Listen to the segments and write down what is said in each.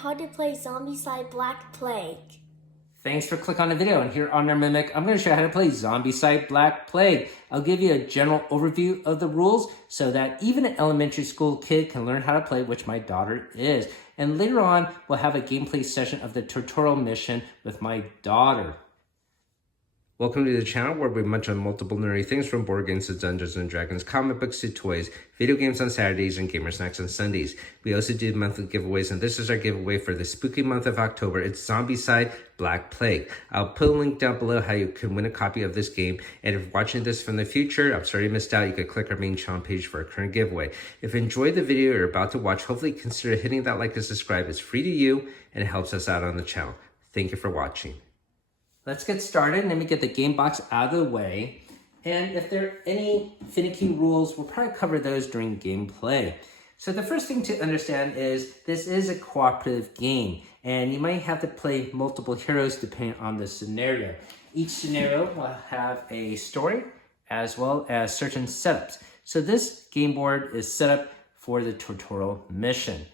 how to play Zombicide Black Plague. Thanks for clicking on the video, and here on our Mimic, I'm going to show you how to play Zombicide Black Plague. I'll give you a general overview of the rules so that even an elementary school kid can learn how to play, which my daughter is. And later on, we'll have a gameplay session of the tutorial mission with my daughter. Welcome to the channel where we munch on multiple nerdy things from board games to Dungeons & Dragons, comic books to toys, video games on Saturdays, and gamer snacks on Sundays. We also do monthly giveaways, and this is our giveaway for the spooky month of October. It's Zombicide Black Plague. I'll put a link down below how you can win a copy of this game, and if you're watching this from the future, I'm sorry you missed out, you can click our main channel page for our current giveaway. If you enjoyed the video you're about to watch, hopefully consider hitting that like and subscribe. It's free to you, and it helps us out on the channel. Thank you for watching. Let's get started. Let me get the game box out of the way. And if there are any finicky rules, we'll probably cover those during gameplay. So the first thing to understand is this is a cooperative game, and you might have to play multiple heroes depending on the scenario. Each scenario will have a story as well as certain setups. So this game board is set up for the tutorial mission.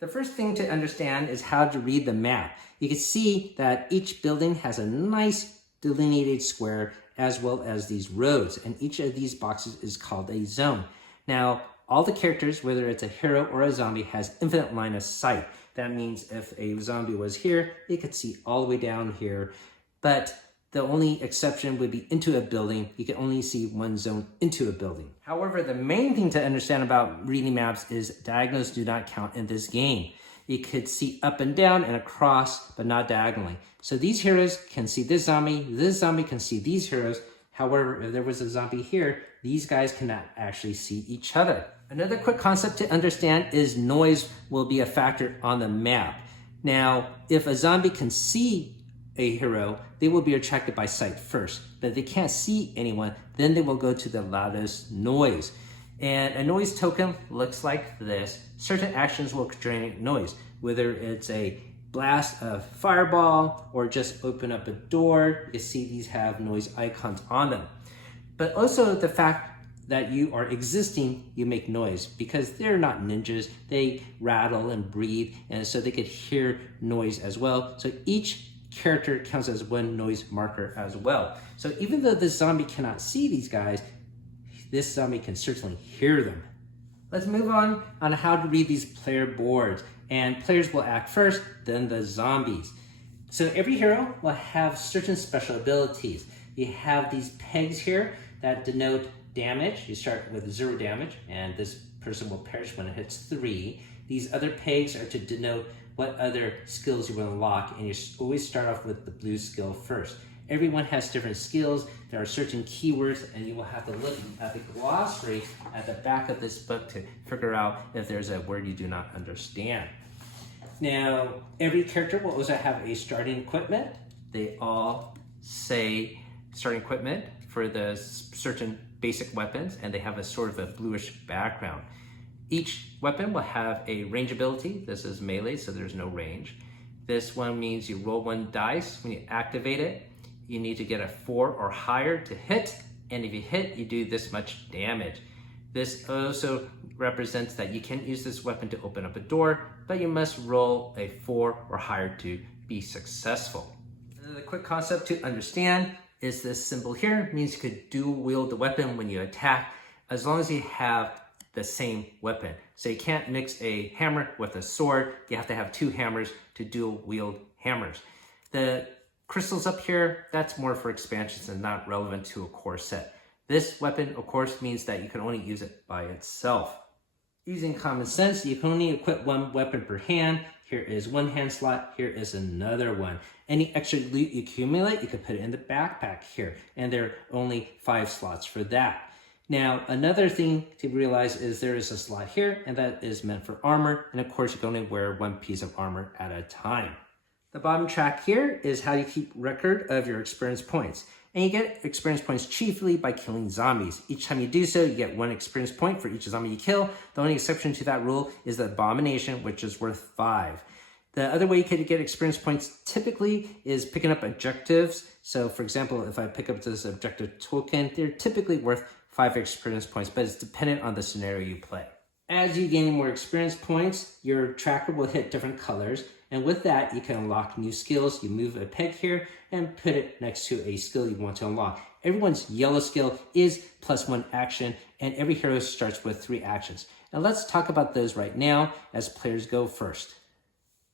The first thing to understand is how to read the map. You can see that each building has a nice delineated square as well as these roads, and each of these boxes is called a zone. Now, all the characters, whether it's a hero or a zombie, has infinite line of sight. That means if a zombie was here, they could see all the way down here, but the only exception would be into a building. You can only see one zone into a building. However, the main thing to understand about reading maps is diagonals do not count in this game. You could see up and down and across, but not diagonally. So these heroes can see this zombie can see these heroes. However, if there was a zombie here, these guys cannot actually see each other. Another quick concept to understand is noise will be a factor on the map. Now, if a zombie can see a hero, they will be attracted by sight first, but if they can't see anyone, then they will go to the loudest noise. And a noise token looks like this. Certain actions will generate noise, whether it's a blast of fireball or just open up a door. You see these have noise icons on them. But also the fact that you are existing, you make noise, because they're not ninjas. They rattle and breathe, and so they could hear noise as well. So each character counts as one noise marker as well. So even though this zombie cannot see these guys, this zombie can certainly hear them. Let's move on how to read these player boards. And players will act first, then the zombies. So every hero will have certain special abilities. You have these pegs here that denote damage. You start with 0 damage, and this person will perish when it hits 3. These other pegs are to denote what other skills you will unlock, and you always start off with the blue skill first. Everyone has different skills. There are certain keywords, and you will have to look at the glossary at the back of this book to figure out if there's a word you do not understand. Now, every character will also have a starting equipment. They all say starting equipment for the certain basic weapons, and they have a sort of a bluish background. Each weapon will have a range ability. This is melee, so there's no range. This one means you roll 1 dice. When you activate it, you need to get a 4 or higher to hit, and if you hit, you do this much damage. This also represents that you can use this weapon to open up a door, but you must roll a 4 or higher to be successful. The quick concept to understand is this symbol here means you could dual wield the weapon when you attack, as long as you have the same weapon. So you can't mix a hammer with a sword. You have to have 2 hammers to dual wield hammers. The crystals up here, that's more for expansions and not relevant to a core set. This weapon, of course, means that you can only use it by itself. Using common sense, you can only equip 1 weapon per hand. Here is 1 hand slot, here is another one. Any extra loot you accumulate, you can put it in the backpack here, and there are only 5 slots for that. Now, another thing to realize is there is a slot here, and that is meant for armor, and of course you can only wear 1 piece of armor at a time. The bottom track here is how you keep record of your experience points. And you get experience points chiefly by killing zombies. Each time you do so, you get 1 experience point for each zombie you kill. The only exception to that rule is the abomination, which is worth 5. The other way you could get experience points typically is picking up objectives. So for example, if I pick up this objective token, they're typically worth 5 experience points, but it's dependent on the scenario you play. As you gain more experience points, your tracker will hit different colors, and with that, you can unlock new skills. You move a peg here and put it next to a skill you want to unlock. Everyone's yellow skill is +1 action, and every hero starts with 3 actions. And let's talk about those right now as players go first.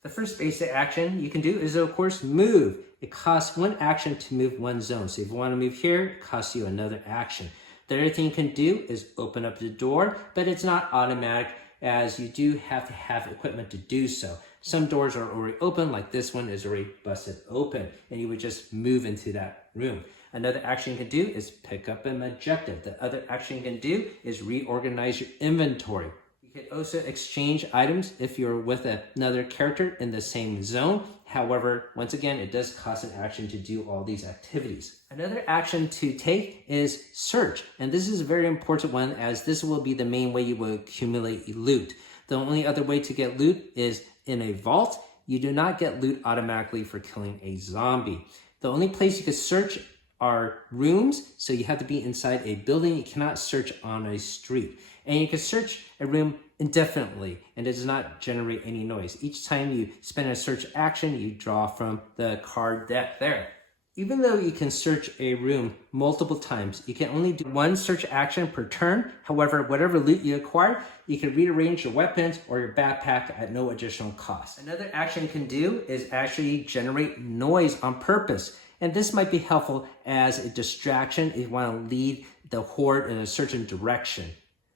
The first basic action you can do is, of course, move. It costs 1 action to move 1 zone. So if you want to move here, it costs you another action. The other thing you can do is open up the door, but it's not automatic, as you do have to have equipment to do so. Some doors are already open, like this one is already busted open, and you would just move into that room. Another action you can do is pick up an objective. The other action you can do is reorganize your inventory. You can also exchange items if you're with another character in the same zone. However, once again, it does cost an action to do all these activities. Another action to take is search. And this is a very important one, as this will be the main way you will accumulate loot. The only other way to get loot is in a vault. You do not get loot automatically for killing a zombie. The only place you can search are rooms, so you have to be inside a building. You cannot search on a street. And you can search a room indefinitely, and it does not generate any noise. Each time you spend a search action, you draw from the card deck there. Even though you can search a room multiple times, you can only do 1 search action per turn. However, whatever loot you acquire, you can rearrange your weapons or your backpack at no additional cost. Another action you can do is actually generate noise on purpose. And this might be helpful as a distraction if you want to lead the horde in a certain direction.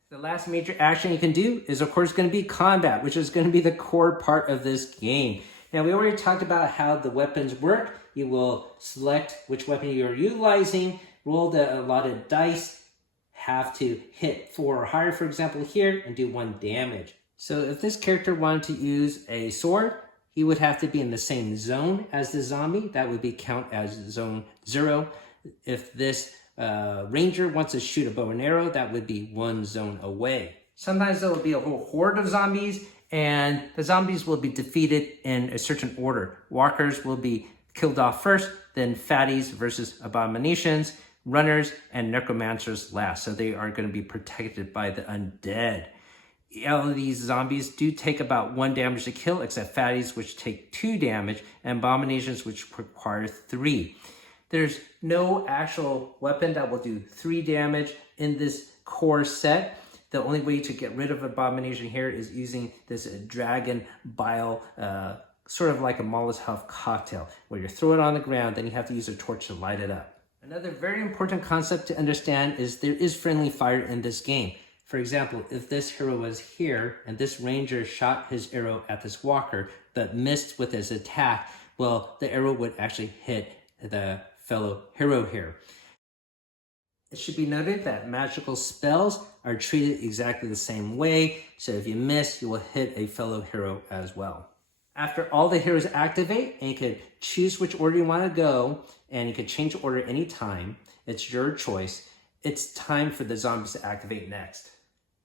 The last major action you can do is, of course, going to be combat, which is going to be the core part of this game. Now, we already talked about how the weapons work. You will select which weapon you're utilizing, roll the allotted dice, have to hit 4 or higher, for example, here, and do 1 damage. So if this character wanted to use a sword, he would have to be in the same zone as the zombie. That would be count as zone 0. If this ranger wants to shoot a bow and arrow, that would be 1 zone away. Sometimes there will be a whole horde of zombies, and the zombies will be defeated in a certain order. Walkers will be killed off first, then fatties versus abominations, runners and necromancers last. So they are going to be protected by the undead. All of these zombies do take about 1 damage to kill, except fatties, which take 2 damage, and abominations, which require 3. There's no actual weapon that will do 3 damage in this core set. The only way to get rid of abomination here is using this dragon bile, sort of like a Molotov cocktail, where you throw it on the ground, then you have to use a torch to light it up. Another very important concept to understand is there is friendly fire in this game. For example, if this hero was here and this ranger shot his arrow at this walker but missed with his attack, well, the arrow would actually hit the fellow hero here. It should be noted that magical spells are treated exactly the same way, so if you miss, you will hit a fellow hero as well. After all the heroes activate, and you can choose which order you want to go, and you can change the order anytime, it's your choice, it's time for the zombies to activate next.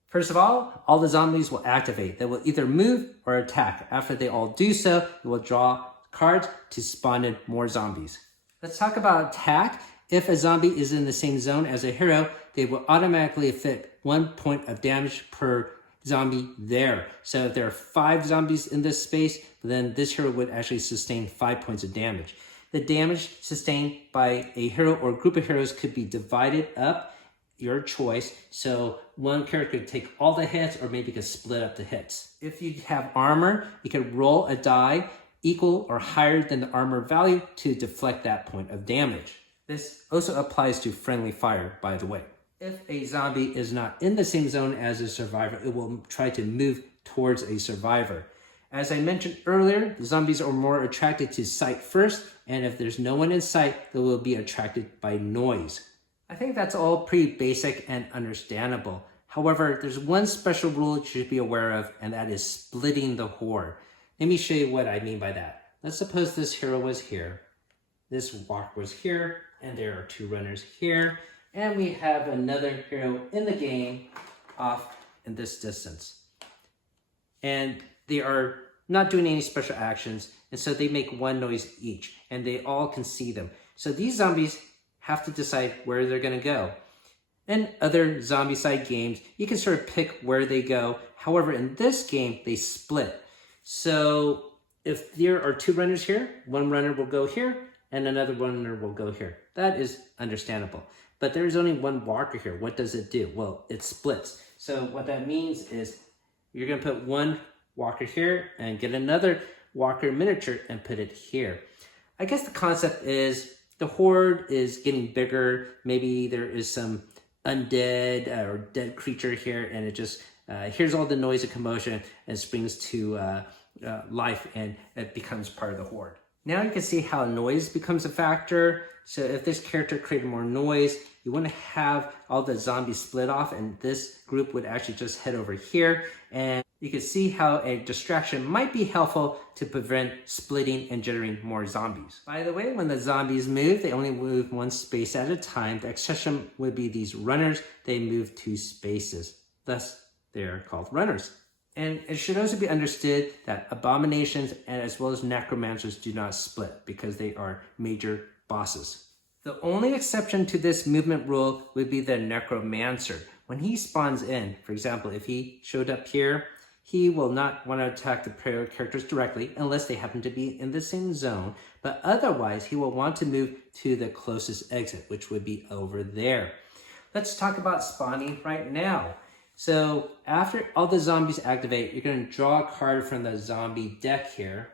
First of all the zombies will activate. They will either move or attack. After they all do so, you will draw cards to spawn in more zombies. Let's talk about attack. If a zombie is in the same zone as a hero, they will automatically inflict 1 point of damage per zombie there. So if there are 5 zombies in this space, then this hero would actually sustain 5 points of damage. The damage sustained by a hero or group of heroes could be divided up, your choice. So one character could take all the hits, or maybe you could split up the hits. If you have armor, you could roll a die equal or higher than the armor value to deflect that point of damage. This also applies to friendly fire, by the way. If a zombie is not in the same zone as a survivor, it will try to move towards a survivor. As I mentioned earlier, the zombies are more attracted to sight first, and if there's no one in sight, they will be attracted by noise. I think that's all pretty basic and understandable. However, there's one special rule you should be aware of, and that is splitting the horde. Let me show you what I mean by that. Let's suppose this hero was here, this walker was here, and there are 2 runners here, and we have another hero in the game off in this distance. And they are not doing any special actions, and so they make 1 noise each, and they all can see them. So these zombies have to decide where they're going to go. In other Zombicide games, you can sort of pick where they go. However, in this game, they split. So if there are two runners here, one runner will go here and another runner will go here. That is understandable. But there is only one walker here. What does it do? Well, it splits. So what that means is you're going to put one walker here and get another walker miniature and put it here. I guess the concept is the horde is getting bigger. Maybe there is some undead or dead creature here, and it just hears all the noise and commotion and springs to life, and it becomes part of the horde. Now you can see how noise becomes a factor. So if this character created more noise, you want to have all the zombies split off, and this group would actually just head over here. And you can see how a distraction might be helpful to prevent splitting and generating more zombies. By the way, when the zombies move, they only move one space at a time. The exception would be these runners. They move 2 spaces. Thus, they are called runners. And it should also be understood that abominations and as well as necromancers do not split because they are major bosses. The only exception to this movement rule would be the necromancer. When he spawns in, for example, if he showed up here, he will not want to attack the player characters directly unless they happen to be in the same zone, but otherwise he will want to move to the closest exit, which would be over there. Let's talk about spawning right now. So after all the zombies activate, you're going to draw a card from the zombie deck here.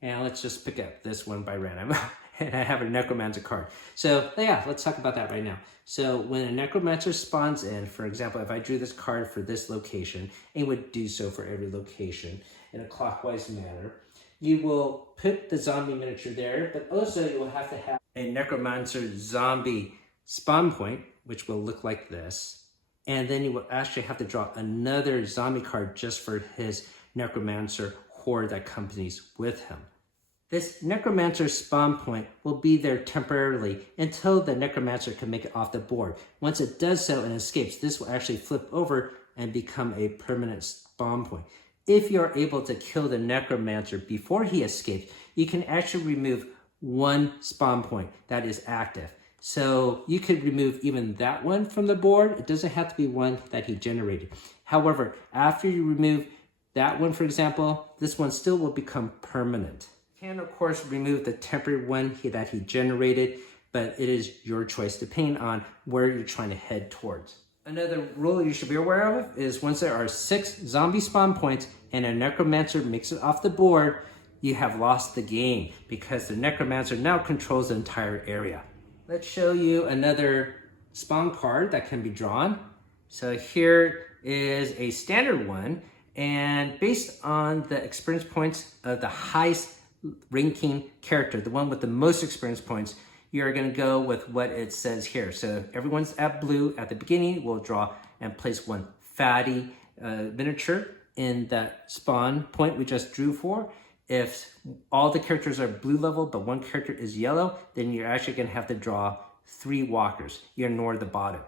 And let's just pick up this one by random. And I have a necromancer card. So yeah, let's talk about that right now. So when a necromancer spawns in, for example, if I drew this card for this location, and it would do so for every location in a clockwise manner, you will put the zombie miniature there, but also you will have to have a necromancer zombie spawn point, which will look like this. And then you will actually have to draw another zombie card just for his necromancer horde that accompanies with him. This necromancer spawn point will be there temporarily until the necromancer can make it off the board. Once it does so and escapes, this will actually flip over and become a permanent spawn point. If you're able to kill the necromancer before he escapes, you can actually remove one spawn point that is active. So you could remove even that one from the board. It doesn't have to be one that he generated. However, after you remove that one, for example, this one still will become permanent. You can, of course, remove the temporary one that he generated, but it is your choice depending on where you're trying to head towards. Another rule you should be aware of is once there are 6 zombie spawn points and a necromancer makes it off the board, you have lost the game because the necromancer now controls the entire area. Let's show you another spawn card that can be drawn. So here is a standard one, and based on the experience points of the highest ranking character, the one with the most experience points, you're going to go with what it says here. So if everyone's at blue at the beginning, we'll draw and place one fatty miniature in that spawn point we just drew for. If all the characters are blue level, but one character is yellow, then you're actually going to have to draw 3 walkers. You ignore the bottom.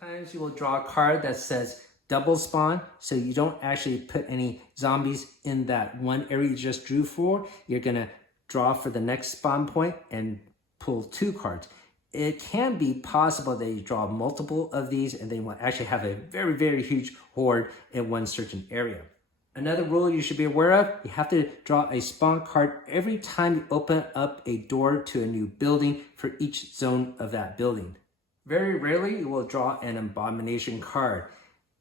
Sometimes you will draw a card that says double spawn, so you don't actually put any zombies in that one area you just drew for. You're going to draw for the next spawn point and pull 2 cards. It can be possible that you draw multiple of these and then will actually have a very, very huge horde in one certain area. Another rule you should be aware of, you have to draw a spawn card every time you open up a door to a new building for each zone of that building. Very rarely you will draw an abomination card.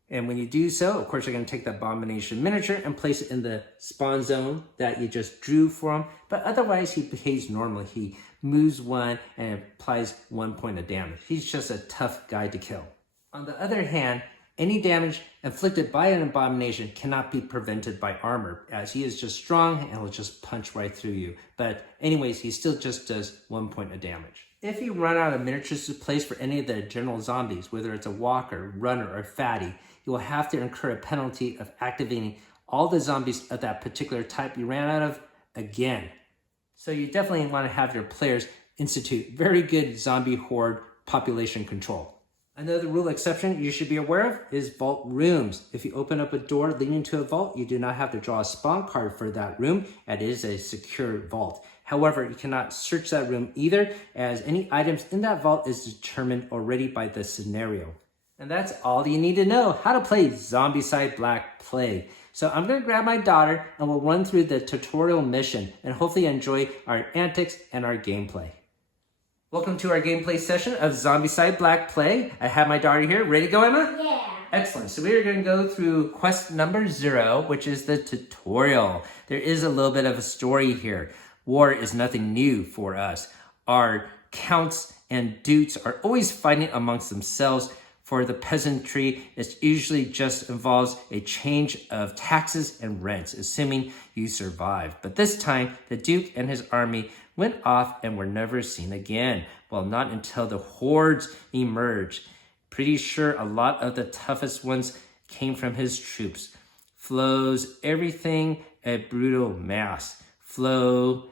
And when you do so, of course, you're going to take the abomination miniature and place it in the spawn zone that you just drew for him. But otherwise, he behaves normally. He moves 1 and applies 1 point of damage. He's just a tough guy to kill. On the other hand, any damage inflicted by an abomination cannot be prevented by armor, as he is just strong and will just punch right through you. But anyways, he still just does 1 point of damage. If you run out of miniatures to place for any of the general zombies, whether it's a walker, runner, or fatty, you will have to incur a penalty of activating all the zombies of that particular type you ran out of again. So you definitely want to have your players institute very good zombie horde population control. Another rule exception you should be aware of is vault rooms. If you open up a door leading to a vault, you do not have to draw a spawn card for that room. It is a secure vault. However, you cannot search that room either, as any items in that vault is determined already by the scenario. And that's all you need to know how to play Zombicide Black Plague. So I'm going to grab my daughter and we'll run through the tutorial mission and hopefully enjoy our antics and our gameplay. Welcome to our gameplay session of Zombicide Black Plague. I have my daughter here. Ready to go, Emma? Yeah. Excellent. So we are going to go through quest number 0, which is the tutorial. There is a little bit of a story here. War is nothing new for us. Our counts and dukes are always fighting amongst themselves. For the peasantry, it usually just involves a change of taxes and rents, assuming you survive. But this time, the Duke and his army went off and were never seen again. Well, not until the hordes emerged. Pretty sure a lot of the toughest ones came from his troops. Flo's everything a brutal mass. Flo,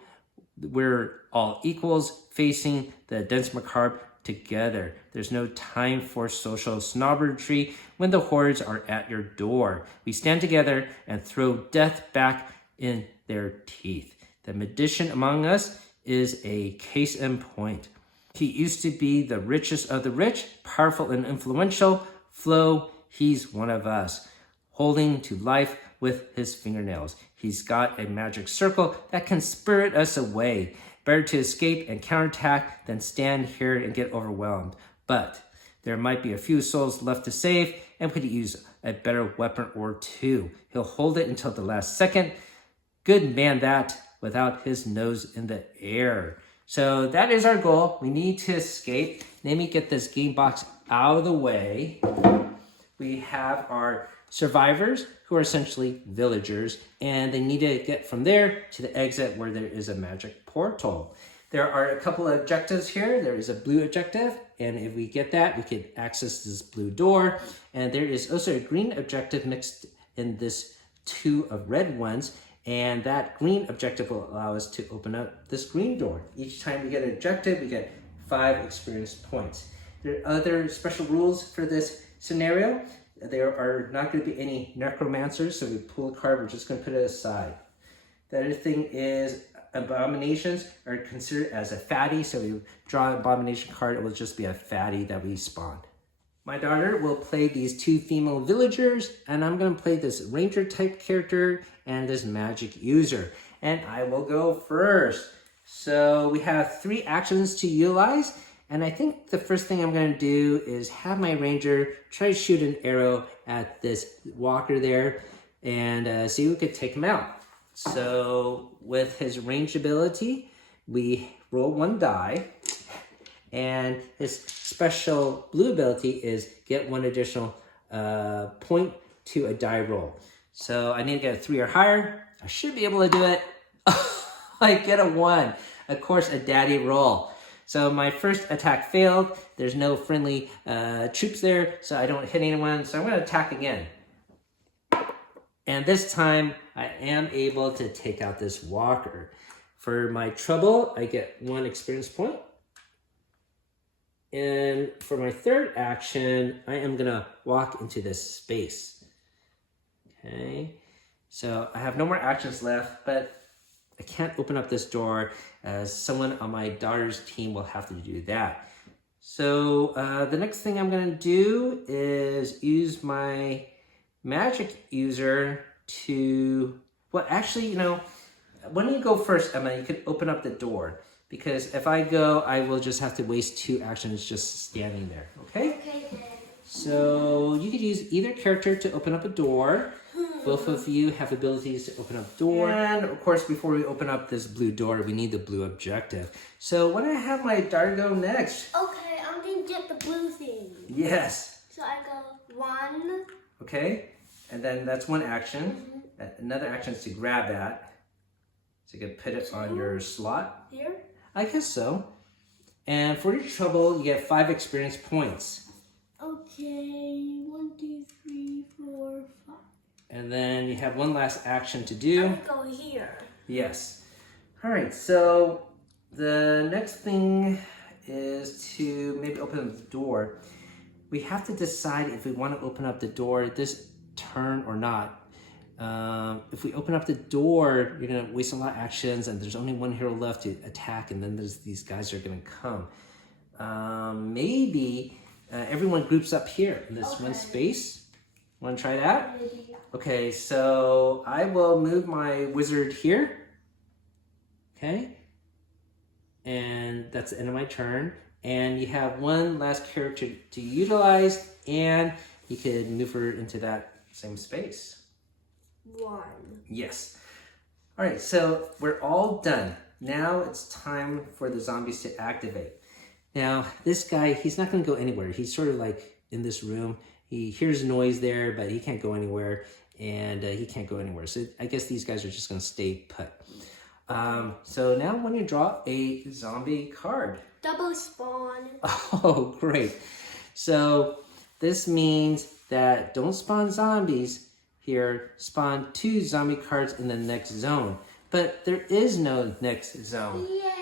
we're all equals facing the dense macabre together. There's no time for social snobbery when the hordes are at your door. We stand together and throw death back in their teeth. The magician among us is a case in point. He used to be the richest of the rich, powerful and influential. Flo, he's one of us, holding to life with his fingernails. He's got a magic circle that can spirit us away. Better to escape and counterattack than stand here and get overwhelmed. But there might be a few souls left to save, and we could use a better weapon or two. He'll hold it until the last second. Good man that, without his nose in the air. So that is our goal. We need to escape. Let me get this game box out of the way. We have our survivors, who are essentially villagers, and they need to get from there to the exit where there is a magic portal. There are a couple of objectives here. There is a blue objective, and if we get that, we can access this blue door. And there is also a green objective mixed in this 2 of red ones, and that green objective will allow us to open up this green door. Each time we get an objective, we get 5 experience points. There are other special rules for this scenario. There are not going to be any necromancers, so we pull a card, we're just going to put it aside. The other thing is abominations are considered as a fatty, so we draw an abomination card, it will just be a fatty that we spawned. My daughter will play these 2 female villagers, and I'm going to play this ranger type character and this magic user. And I will go first. So we have 3 actions to utilize. And I think the first thing I'm going to do is have my ranger try to shoot an arrow at this walker there and see who could take him out. So with his range ability, we roll 1 die. And his special blue ability is get 1 additional point to a die roll. So I need to get a 3 or higher. I should be able to do it. I get a 1. Of course, a daddy roll. So my first attack failed. There's no friendly troops there, so I don't hit anyone. So I'm going to attack again. And this time, I am able to take out this walker. For my trouble, I get 1 experience point. And for my third action, I am going to walk into this space. Okay. So I have no more actions left, but I can't open up this door as someone on my daughter's team will have to do that. So the next thing I'm going to do is use my magic user to, well, actually, you know, when you go first, Emma, you can open up the door. Because if I go, I will just have to waste 2 actions just standing there, okay? Okay then. So you could use either character to open up a door. Both of you have abilities to open up door. And of course, before we open up this blue door, we need the blue objective. So when I have my daughter go next. Okay, I'm gonna get the blue thing. Yes. So I go 1. Okay, and then that's 1 action. Another action is to grab that. So you can put it on your slot. Here? I guess so. And for your trouble, you get 5 experience points. Okay, 1, 2, 3, 4, 5. And then you have 1 last action to do. I'm gonna go here. Yes. All right, so the next thing is to maybe open up the door. We have to decide if we want to open up the door this turn or not. If we open up the door, you're gonna waste a lot of actions, and there's only one hero left to attack, and then there's these guys that are gonna come. Maybe everyone groups up here in this one space. Want to try that? Okay, so I will move my wizard here. Okay, and that's the end of my turn. And you have one last character to utilize, and you could move her into that same space. 1. Yes. All right, so we're all done. Now it's time for the zombies to activate. Now, this guy, he's not going to go anywhere. He's sort of like in this room. He hears noise there, but he can't go anywhere, and he can't go anywhere. So I guess these guys are just going to stay put. So now when you draw a zombie card. Double spawn. Oh, great. So this means that don't spawn zombies here, spawn 2 zombie cards in the next zone. But there is no next zone. Yeah.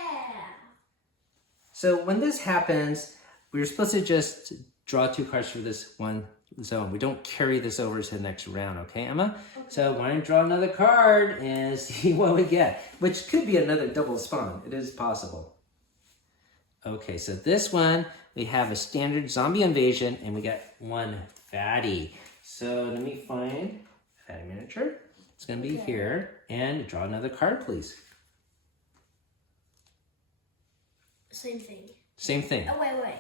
So when this happens, we're supposed to just draw 2 cards for this one zone. We don't carry this over to the next round, okay, Emma? Okay. So why don't you draw another card and see what we get, which could be another double spawn. It is possible. Okay, so this one, we have a standard zombie invasion, and we got 1 fatty. So let me find fatty miniature. It's going to be here, and draw another card, please. Same thing. Same thing. Oh, wait.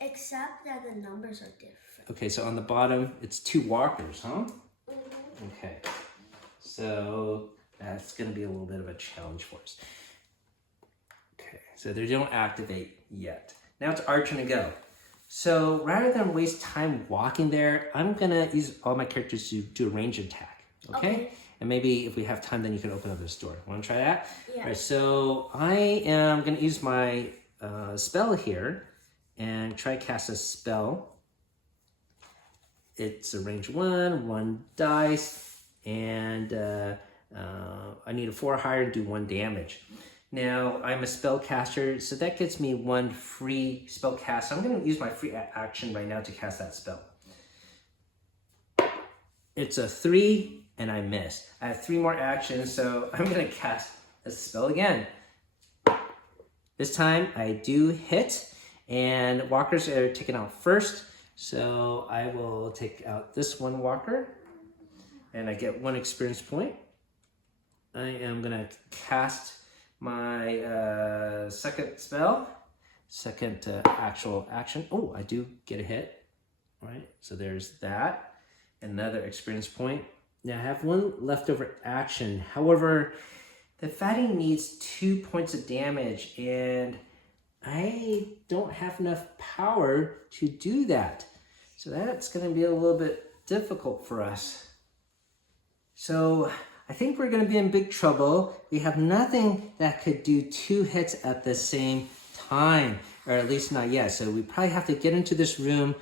Except that the numbers are different. Okay, so on the bottom, it's 2 walkers, huh? Mm-hmm. Okay, so that's going to be a little bit of a challenge for us. Okay, so they don't activate yet. Now it's our turn to go. So rather than waste time walking there, I'm going to use all my characters to do a range attack, okay? And maybe if we have time, then you can open up this door. Want to try that? Yeah. All right, so I am going to use my spell here and try to cast a spell. It's a range 1 dice, and I need a 4 higher and do 1 damage. Now, I'm a spellcaster, so that gets me 1 free spell cast. So I'm going to use my free action right now to cast that spell. It's a 3, and I miss. I have 3 more actions, so I'm going to cast a spell again. This time, I do hit, and walkers are taken out first. So I will take out this 1 walker, and I get 1 experience point. I am going to cast my second spell, second actual action. Oh, I do get a hit. All right, so there's that. Another experience point. Now I have 1 leftover action. However, the fatty needs 2 points of damage, and I don't have enough power to do that. So that's going to be a little bit difficult for us. So I think we're going to be in big trouble. We have nothing that could do 2 hits at the same time, or at least not yet. So we probably have to get into this room,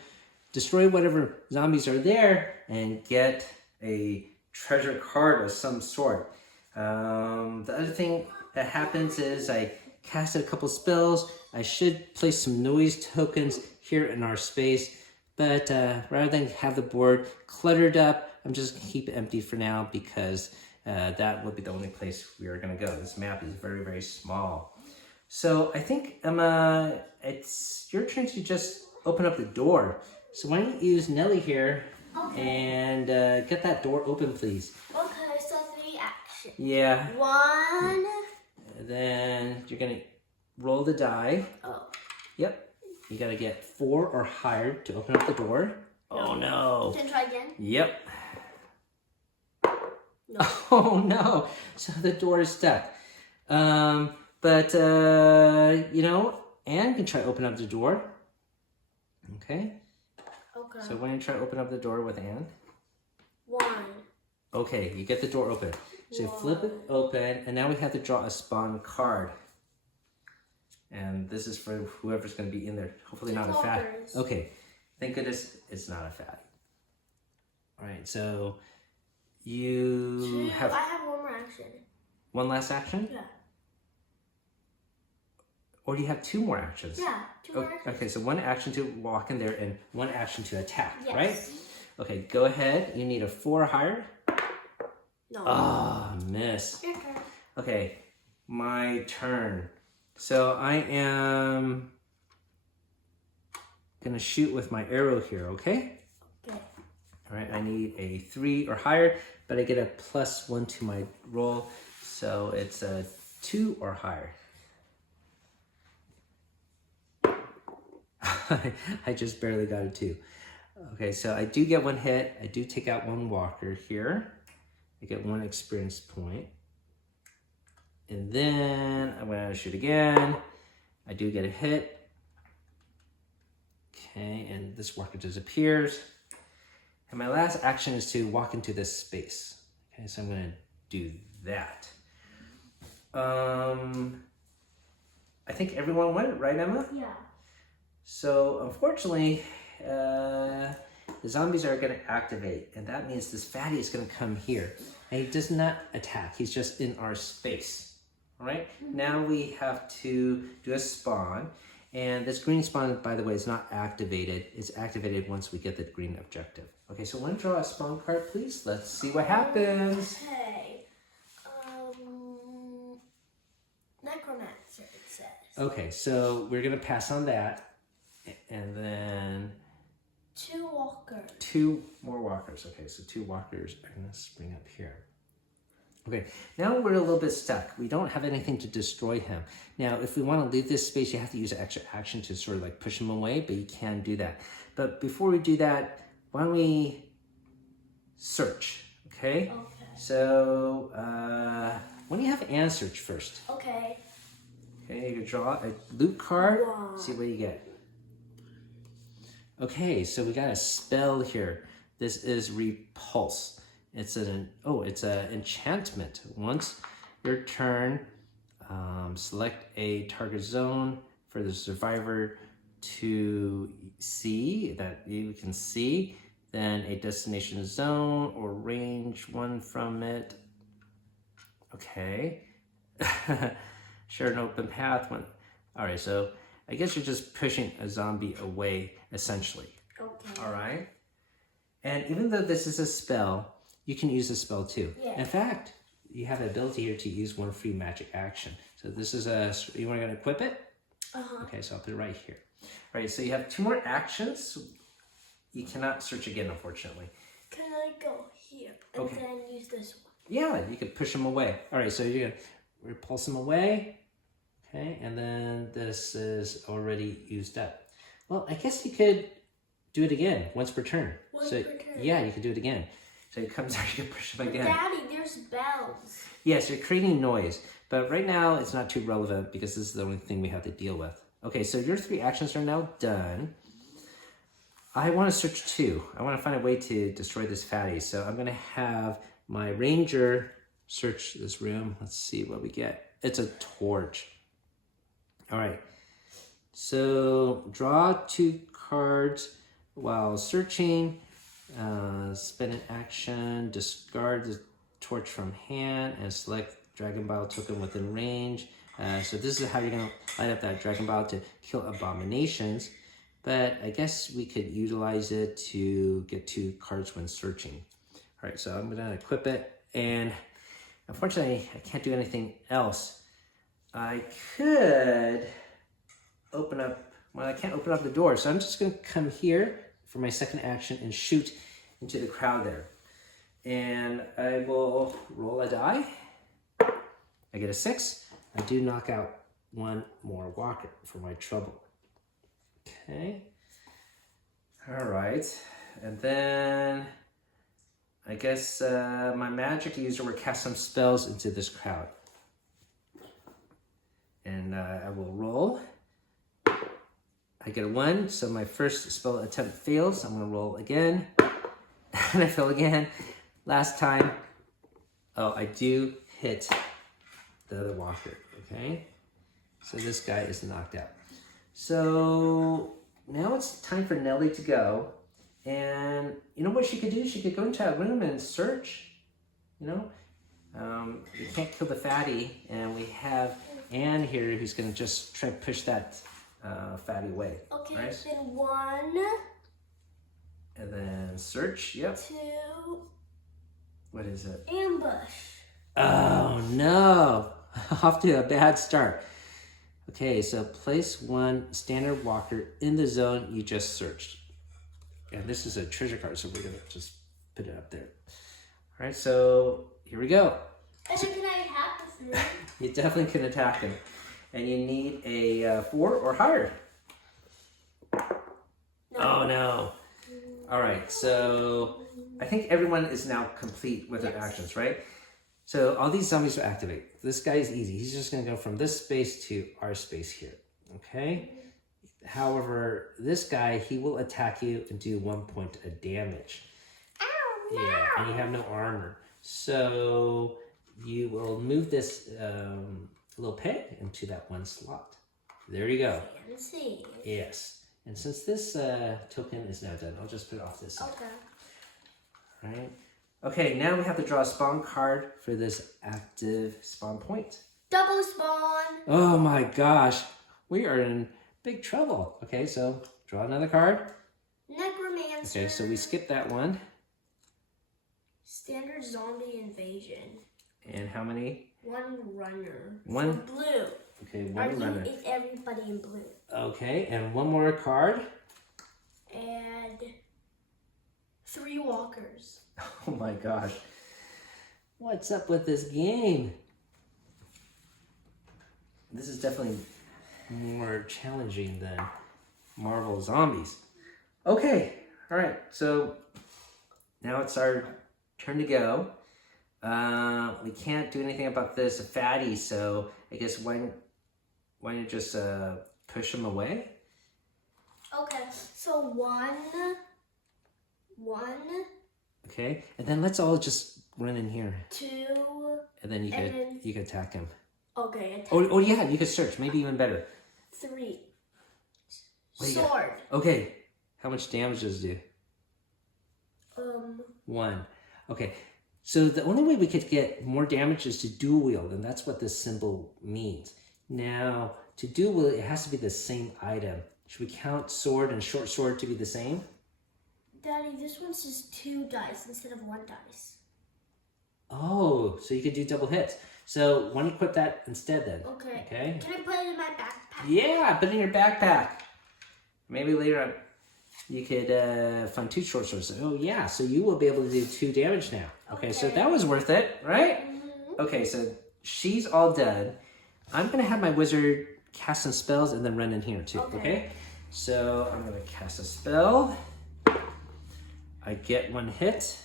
destroy whatever zombies are there, and get a treasure card of some sort. The other thing that happens is I casted a couple spells. I should place some noise tokens here in our space, but rather than have the board cluttered up, I'm just going to keep it empty for now because that will be the only place we are going to go. This map is very, very small. So I think, Emma, it's your turn to just open up the door. So why don't you use Nelly here and get that door open, please. Okay, so 3 actions. Yeah. 1. And then you're going to roll the die. Oh. Yep. You got to get 4 or higher to open up the door. Oh, no. Can try again? Yep. No. Oh, no. So the door is stuck. But, you know, Anne can try to open up the door. Okay. Okay. So why don't you try to open up the door with Anne? 1. Okay, you get the door open. So you flip it open, and now we have to draw a spawn card. And this is for whoever's going to be in there. Hopefully not a fat. Okay, thank goodness it's not a fat. All right, so you have... I have 1 more action. 1 last action? Yeah. Or do you have 2 more actions? Yeah, 2 more actions. Okay, so 1 action to walk in there and 1 action to attack, Yes. right? Okay, go ahead. You need a 4 higher. No. Oh, miss. Your turn. Okay, my turn. So I am gonna shoot with my arrow here, okay? Okay. All right, I need a 3 or higher, but I get a +1 to my roll, so it's a 2 or higher. I just barely got a 2. Okay, so I do get 1 hit. I do take out 1 walker here. I get 1 experience point. And then I'm gonna shoot again. I do get a hit. Okay, and this walker disappears. And my last action is to walk into this space. Okay, so I'm gonna do that. I think everyone went, right, Emma? Yeah. So unfortunately, the zombies are gonna activate, and that means this fatty is gonna come here. And he does not attack, he's just in our space. All right, now we have to do a spawn. And this green spawn, by the way, is not activated. It's activated once we get the green objective. Okay, so want to draw a spawn card, please? Let's see what happens. Okay. Necromancer, it says. Okay, so we're going to pass on that. And then 2 walkers. 2 more walkers. Okay, so 2 walkers are going to spring up here. Okay, now we're a little bit stuck. We don't have anything to destroy him. Now, if we want to leave this space, you have to use an extra action to sort of like push him away, but you can do that. But before we do that, why don't we search, okay? Okay. So, why don't you have Anne search first? Okay. Okay, you can draw a loot card, Wow. see what you get. Okay, so we got a spell here. This is Repulse. It's an enchantment. Once your turn, select a target zone for the survivor to see that you can see, then a destination zone or range 1 from it. Okay. Share an open path when. All right, so I guess you're just pushing a zombie away, essentially. Okay. All right. And even though this is a spell, you can use the spell too. Yeah. In fact, you have the ability here to use 1 free magic action. So this is you want to equip it? Uh-huh. Okay, so I'll put it right here. All right, so you have 2 more actions. You cannot search again, unfortunately. Can I go here and Okay. then use this one? Yeah, you could push him away. All right, so you're gonna repulse him away. Okay, and then this is already used up. Well, I guess you could do it again, once per turn. Once so, per turn. Yeah, you could do it again. So it comes out, you can push him again. Daddy, there's bells. Yes, you're creating noise, but right now it's not too relevant because this is the only thing we have to deal with. Okay, so your 3 actions are now done. I want to search 2. I want to find a way to destroy this fatty. So I'm going to have my ranger search this room. Let's see what we get. It's a torch. All right. So draw 2 cards while searching. Spend an action, discard the torch from hand, and select Dragon Bile token within range. So this is how you're going to light up that Dragon Bile to kill abominations. But I guess we could utilize it to get 2 cards when searching. All right, so I'm going to equip it. And unfortunately, I can't do anything else. I could open up, well, I can't open up the door. So I'm just going to come here for my second action and shoot into the crowd there. And I will roll a die. I get a 6. I do knock out 1 more walker for my trouble. Okay. All right. And then I guess my magic user will cast some spells into this crowd. And I will roll. I get a 1, so my first spell attempt fails. I'm going to roll again. And I fail again. Last time, oh, I do hit the other walker, okay? So this guy is knocked out. So now it's time for Nellie to go. And you know what she could do? She could go into a room and search, you know? We can't kill the fatty, and we have Anne here who's going to just try to push that fatty away. Okay, right? then 1, And then search, yep. 2, What is it? Ambush. Oh no! Off to a bad start. Okay, so place one standard walker in the zone you just searched. And this is a treasure card, so we're gonna just put it up there. All right, so here we go. And then can I attack the three? You definitely can attack him. And you need a 4 or higher. No. Oh no. All right, so I think everyone is now complete with their actions, right? So all these zombies will activate. This guy is easy. He's just gonna go from this space to our space here, okay? However, this guy, he will attack you and do 1 point of damage. Ow, no. Yeah, and you have no armor. So you will move this little peg into that one slot. There you go. Fancy. Yes. And since this token is now done, I'll just put it off this side. Okay. Right. Okay, now we have to draw a spawn card for this active spawn point. Double spawn. Oh my gosh. We are in big trouble. Okay, so draw another card. Necromancer. Okay, so we skip that one. Standard zombie invasion. And how many? One runner. One. For blue. Okay, one runner. Is everybody in blue? Okay, and one more card. And 3 walkers. Oh my gosh. What's up with this game? This is definitely more challenging than Marvel Zombies. Okay, all right, so now it's our turn to go. We can't do anything about this fatty, so I guess why don't you just push him away? Okay, so one. Okay, and then let's all just run in here. 2. And then you could attack him. Okay, attack. Oh yeah, you could search, maybe even better. 3. What do you got? Sword. Okay, how much damage does it do? 1. Okay, so the only way we could get more damage is to dual wield, and that's what this symbol means. Now, to dual wield, it has to be the same item. Should we count sword and short sword to be the same? Daddy, this one says 2 dice instead of 1 dice. Oh, so you could do double hits. So why don't you put that instead then? Okay. Okay. Can I put it in my backpack? Yeah, put it in your backpack. Maybe later on you could find 2 short swords. Oh yeah, so you will be able to do 2 damage now. Okay, so that was worth it, right? Mm-hmm. Okay, so she's all done. I'm gonna have my wizard cast some spells and then run in here too, okay? So I'm gonna cast a spell. I get 1 hit.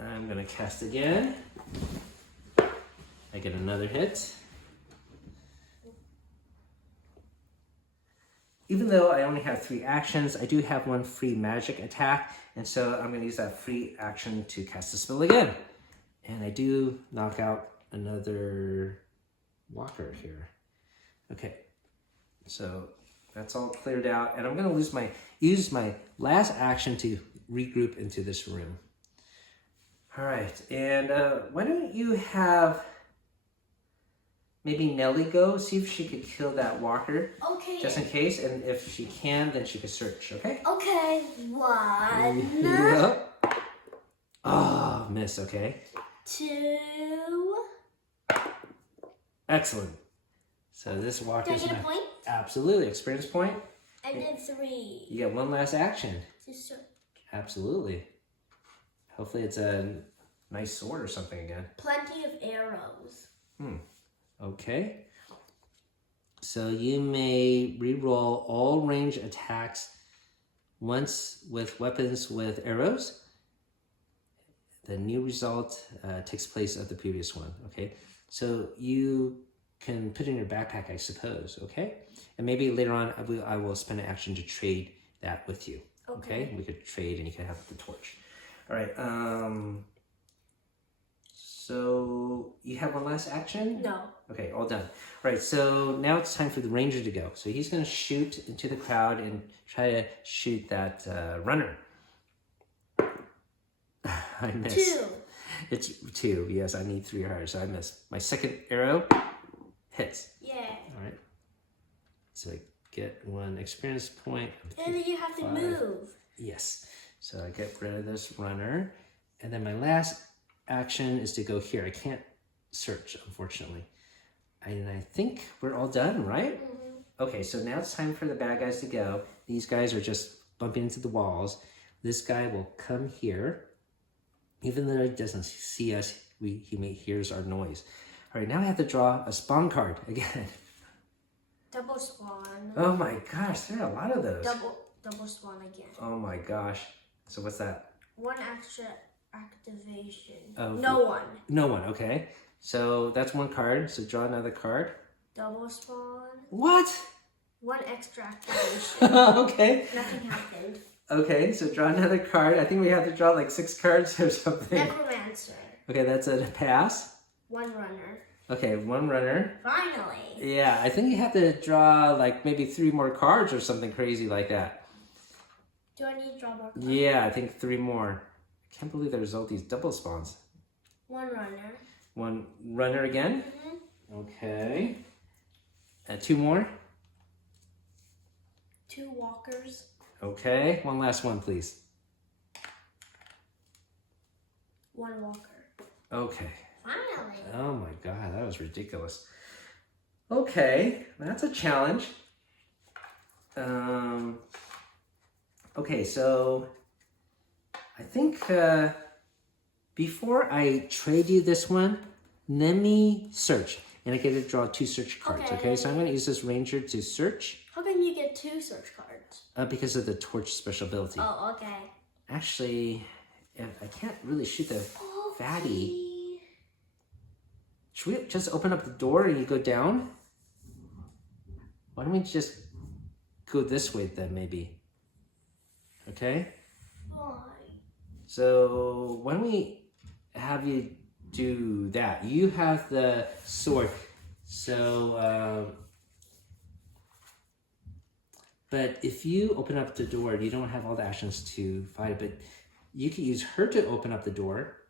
I'm gonna cast again. I get another hit. Even though I only have 3 actions, I do have 1 free magic attack, and so I'm gonna use that free action to cast the spell again. And I do knock out another walker here. Okay, so that's all cleared out, and I'm gonna use my last action to regroup into this room. All right, and why don't you have maybe Nellie go, see if she could kill that walker. Okay. Just in case, and if she can, then she could search, okay? Okay, 1. Yep. Oh, miss, okay. 2. Excellent. So this walker's Do I get a point? Absolutely, experience point. And then 3. You get 1 last action. To search. Absolutely. Hopefully it's a nice sword or something again. Plenty of arrows. Okay. So you may reroll all range attacks once with weapons with arrows. The new result takes place of the previous one. Okay. So you can put it in your backpack, I suppose. Okay. And maybe later on I will spend an action to trade that with you. Okay. We could trade and you can have the torch. All right. So you have 1 last action? No. Okay, all done. All right, so now it's time for the ranger to go. So he's going to shoot into the crowd and try to shoot that runner. I missed. 2. It's 2. Yes, I need 3 higher, so I missed. My second arrow hits. Yeah. All right. So I get 1 experience point. And then you have to 5. move. Yes. So I get rid of this runner. And then my last action is to go here. I can't search, unfortunately. And I think we're all done, right? Okay, so now it's time for the bad guys to go. These guys are just bumping into the walls. This guy will come here. Even though he doesn't see us, he hears our noise. All right, now I have to draw a spawn card again. Double spawn. Oh my gosh, there are a lot of those. Double spawn again. Oh my gosh. So what's that? One extra activation. Oh, no one. No one, okay. So that's one card. So draw another card. Double spawn. What? One extra activation. Okay. Nothing happened. Okay, so draw another card. I think we have to draw like 6 cards or something. Necromancer. Okay, that's a pass. One runner. Okay, one runner. Finally. Yeah, I think you have to draw like maybe 3 more cards or something crazy like that. Do I need to draw more cards? Yeah, I think 3 more. I can't believe there's all these double spawns. One runner. One runner again. Okay. 2 more. 2 walkers. Okay, one last one, please. 1 walker. Okay. Finally. Oh my god, that was ridiculous. Okay, that's a challenge. Okay, so I think before I trade you this one, let me search. And I get to draw 2 search cards, okay? So I'm going to use this ranger to search. How can you get 2 search cards? Because of the torch special ability. Oh, okay. Actually, I can't really shoot the fatty. Should we just open up the door and you go down? Why don't we just go this way then, maybe? Okay? Why? So, why don't we have you do that? You have the sword. So, but if you open up the door, you don't have all the actions to fight it, but you could use her to open up the door.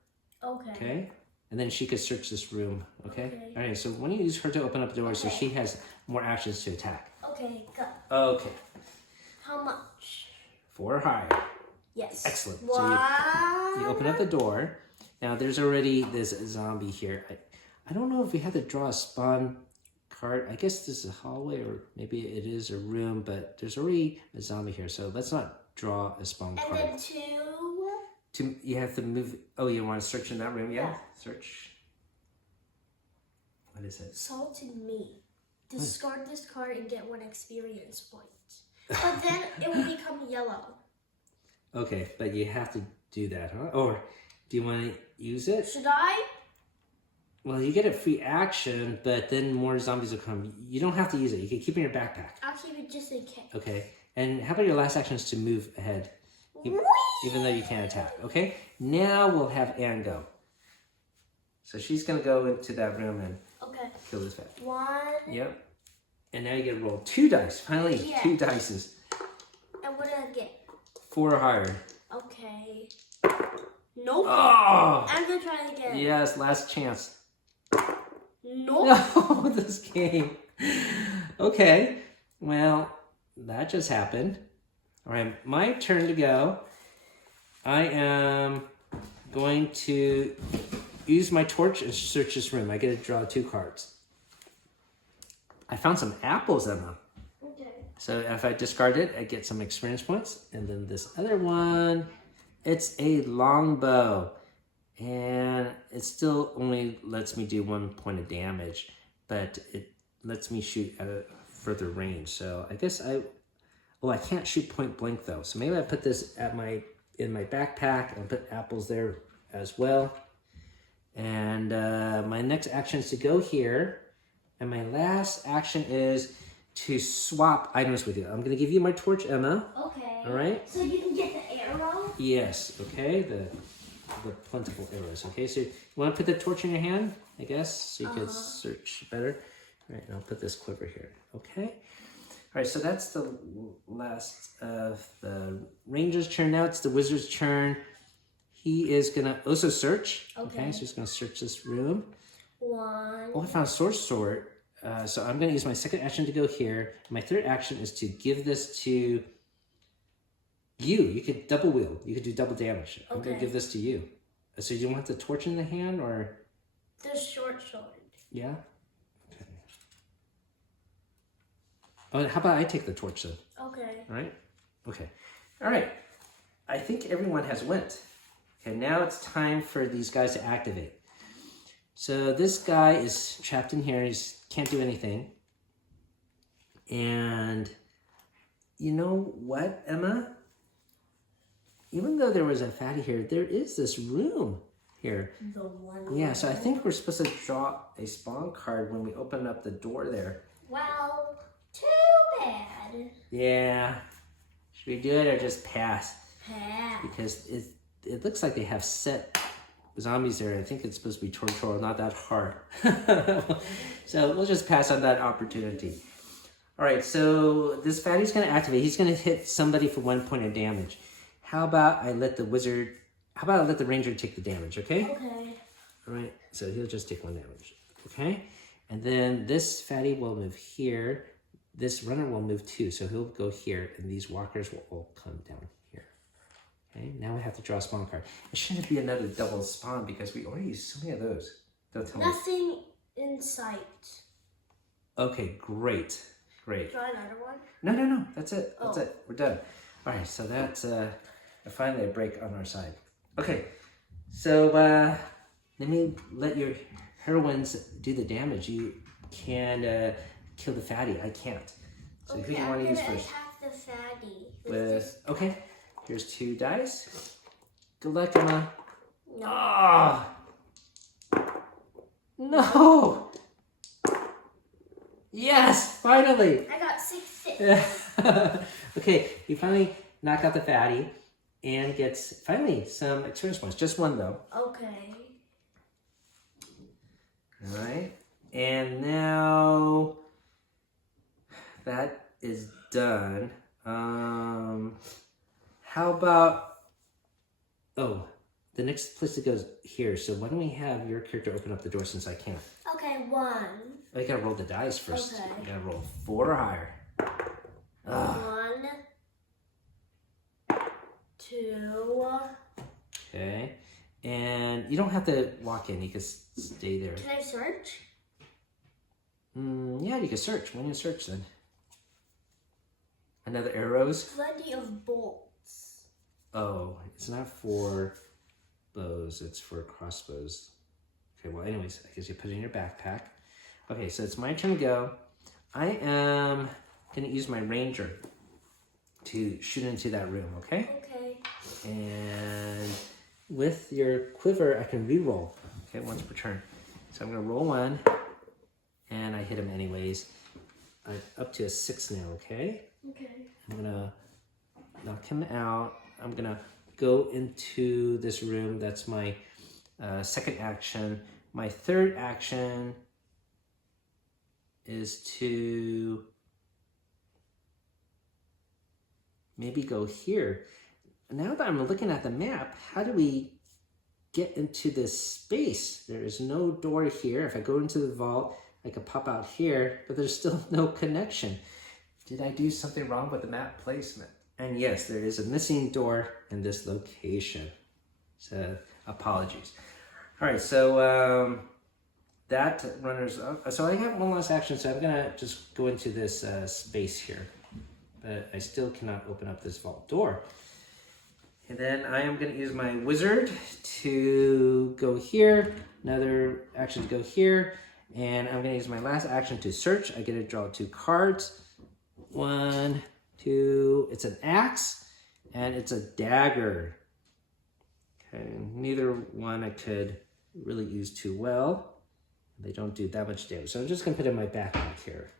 Okay. Okay? And then she could search this room, okay? Okay. All right, so why don't you use her to open up the door so she has more actions to attack? Okay, go. Okay. How much? 4 or higher. Yes. Excellent. One. So you open up the door. Now there's already this zombie here. I don't know if we had to draw a spawn card. I guess this is a hallway or maybe it is a room, but there's already a zombie here. So let's not draw a spawn card. And then 2. You have to move. Oh, you want to search in that room? Yeah. Yeah. Search. What is it? Salted meat. Discard this card and get 1 experience point. But then it will become yellow. Okay, but you have to do that, huh? Or do you want to use it? Should I? Well, you get a free action, but then more zombies will come. You don't have to use it. You can keep it in your backpack. I'll keep it just in case. Okay. And how about your last action is to move ahead, even though you can't attack. Okay. Now we'll have Anne go. So she's gonna go into that room and kill this fat. 1. Yep. And now you get to roll 2 dice. Finally, Yeah. 2 dices. And what did I get? 4 or higher. Okay. Nope. Oh! I'm gonna try it again. Yes, last chance. Nope. No, this game. Okay, well, that just happened. All right, my turn to go. I am going to use my torch and search this room. I get to draw 2 cards. I found some apples, Emma. Okay. So if I discard it, I get some experience points. And then this other one, it's a longbow. And it still only lets me do 1 point of damage, but it lets me shoot at a further range. So I guess I can't shoot point blank though. So maybe I put this in my backpack and put apples there as well. And my next action is to go here. And my last action is to swap items with you. I'm gonna give you my torch, Emma. Okay. All right? So you can get the arrow? Yes, okay, the plentiful arrows. Okay, so you want to put the torch in your hand, I guess, so you can search better. All right, and I'll put this quiver here. Okay. All right, so that's the last of the ranger's turn. Now it's the wizard's turn. He is gonna also search. Okay, so he's gonna search this room. 1. Oh, I found a source sword. So I'm gonna use my second action to go here. My third action is to give this to You could double wield. You could do double damage. I'm going to Okay. give this to you. So you want the torch in the hand or? The short sword. Yeah? Okay. Oh, how about I take the torch then? Okay. All right? Okay. All right. I think everyone has went. Okay, now it's time for these guys to activate. So this guy is trapped in here. He can't do anything. And you know what, Emma? Even though there was a fatty here, there is this room here. The one. Yeah, so I think we're supposed to draw a spawn card when we open up the door there. Well, too bad. Yeah. Should we do it or just pass? Pass. Because it looks like they have set zombies there. I think it's supposed to be torture, not that hard. So we'll just pass on that opportunity. All right, so this fatty's going to activate. He's going to hit somebody for 1 point of damage. How about I let the ranger take the damage, okay? Okay. All right, so he'll just take 1 damage, okay? And then this fatty will move here. This runner will move too, so he'll go here, and these walkers will all come down here. Okay, now we have to draw a spawn card. It shouldn't be another double spawn because we already used so many of those. Don't tell me. Nothing in sight. Okay, great. Great. Draw another one? No. That's it. That's it. We're done. All right, so that's finally a break on our side. Okay, so let me let your heroines do the damage. You can kill the fatty. I can't. So who do you want to use first? Attack the fatty. Okay, here's 2 dice. Good luck, Emma. No. Ah! No! Yes, finally! I got 6. Okay, you finally knock out the fatty and gets finally some experience points. Just 1 though. Okay. All right, and now that is done. How about? Oh, the next place to go is here. So why don't we have your character open up the door since I can't? Okay, 1. Oh, you gotta roll the dice first. Okay. You gotta roll 4 or higher. 1, 2. Okay. And you don't have to walk in. You can stay there. Can I search? Yeah, you can search. When you search, then. Another arrows. Plenty of bolts. Oh, it's not for bows. It's for crossbows. Okay, well, anyways, I guess you put it in your backpack. Okay, so it's my turn to go. I am going to use my ranger to shoot into that room, okay? Okay. And with your quiver, I can re-roll, okay, once per turn. So I'm going to roll 1, and I hit him anyways. I'm up to a 6 now, okay? Okay. I'm going to knock him out. I'm going to go into this room. That's my second action. My third action is to maybe go here. Now that I'm looking at the map, how do we get into this space? There is no door here. If I go into the vault, I could pop out here, but there's still no connection. Did I do something wrong with the map placement? And yes, there is a missing door in this location. So apologies. All right, so that runner's up. So I have 1 last action, so I'm gonna just go into this space here. But I still cannot open up this vault door. And then I am gonna use my wizard to go here, another action to go here, and I'm gonna use my last action to search. I get to draw 2 cards. 1, 2, it's an axe, and it's a dagger. Okay, neither one I could really use too well. They don't do that much damage. So I'm just gonna put it in my backpack here.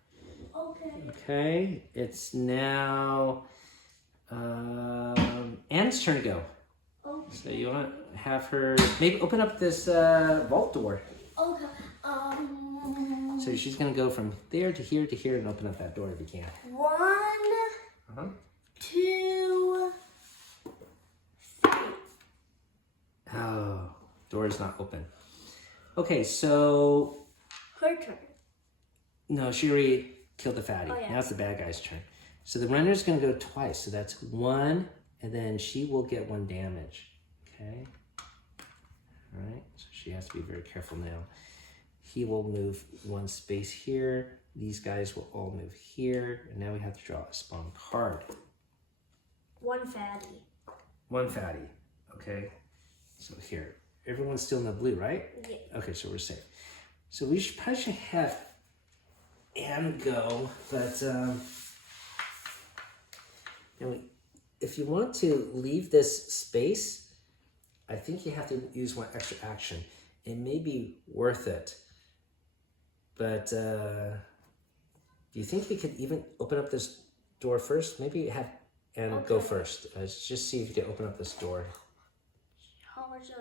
Okay. Okay, it's now Anne's turn to go. Okay. So you want to have her maybe open up this vault door. Okay. So she's gonna go from there to here and open up that door if you can. 1, 2, 3. Oh, door is not open. Okay, so Her turn. no, she already killed the fatty. Oh, yeah. Now it's the bad guy's turn. So the runner's gonna go twice. So that's 1 and then she will get 1 damage. Okay. All right. So she has to be very careful now. He will move 1 space here. These guys will all move here, and now we have to draw a spawn card. 1 fatty. 1 fatty. Okay. So here, everyone's still in the blue, right? Yeah. Okay, so we're safe. So we probably should have Anne go, but if you want to leave this space, I think you have to use 1 extra action. It may be worth it, but do you think you could even open up this door first? Maybe have Anne go first. Just see if you can open up this door. How much did